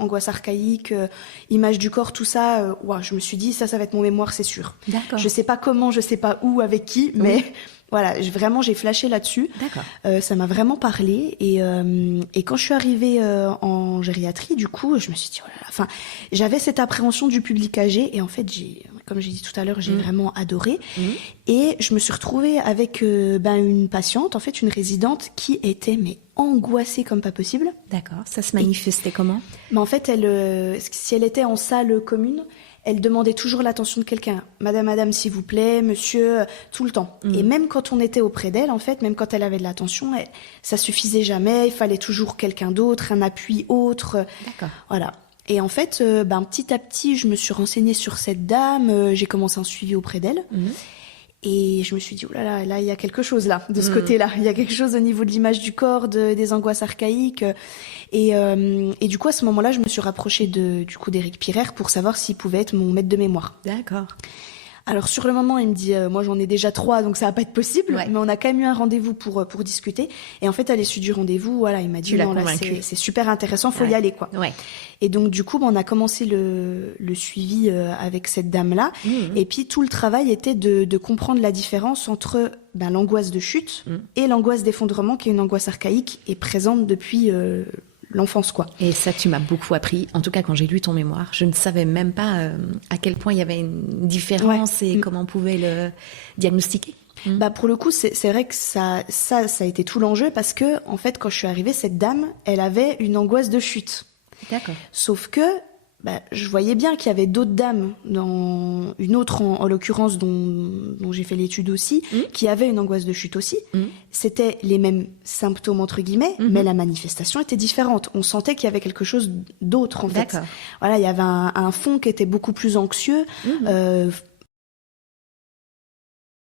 angoisse archaïque, image du corps, tout ça. Ouais, je me suis dit, ça va être mon mémoire, c'est sûr. D'accord. Je sais pas comment, je sais pas où, avec qui, mais voilà, vraiment, j'ai flashé là-dessus. D'accord. Ça m'a vraiment parlé. Et quand je suis arrivée en gériatrie, du coup, je me suis dit, oh là là. Enfin, j'avais cette appréhension du public âgé. Et en fait, comme j'ai dit tout à l'heure, j'ai vraiment adoré. Et je me suis retrouvée avec une patiente, en fait, une résidente qui était angoissée comme pas possible. D'accord. Ça se manifestait comment? Mais en fait, si elle était en salle commune, elle demandait toujours l'attention de quelqu'un. Madame, s'il vous plaît, monsieur, tout le temps. Et même quand on était auprès d'elle, en fait, même quand elle avait de l'attention, ça suffisait jamais. Il fallait toujours quelqu'un d'autre, un appui autre. D'accord. Voilà. Et en fait, petit à petit, je me suis renseignée sur cette dame. J'ai commencé un suivi auprès d'elle. Et je me suis dit, oh là là, il y a quelque chose là, de ce côté-là. Il y a quelque chose au niveau de l'image du corps, des angoisses archaïques. Et du coup, à ce moment-là, je me suis rapprochée d'Éric Pirère pour savoir s'il pouvait être mon maître de mémoire. D'accord. Alors, sur le moment, il me dit, moi, j'en ai déjà 3, donc ça va pas être possible. Ouais. Mais on a quand même eu un rendez-vous pour discuter. Et en fait, à l'issue du rendez-vous, voilà, il m'a dit, non, là, c'est super intéressant, faut y aller, quoi. Ouais. Et donc, du coup, on a commencé le suivi avec cette dame-là. Et puis, tout le travail était de comprendre la différence entre l'angoisse de chute et l'angoisse d'effondrement, qui est une angoisse archaïque et présente depuis l'enfance, quoi. Et ça, tu m'as beaucoup appris. En tout cas, quand j'ai lu ton mémoire, je ne savais même pas à quel point il y avait une différence et comment on pouvait le diagnostiquer. Pour le coup, c'est vrai que ça a été tout l'enjeu parce que, en fait, quand je suis arrivée, cette dame, elle avait une angoisse de chute. D'accord. Sauf que je voyais bien qu'il y avait d'autres dames, dans une autre en l'occurrence dont j'ai fait l'étude aussi, qui avait une angoisse de chute aussi. C'était les mêmes symptômes entre guillemets, mais la manifestation était différente. On sentait qu'il y avait quelque chose d'autre en fait. D'accord. Voilà, il y avait un fond qui était beaucoup plus anxieux,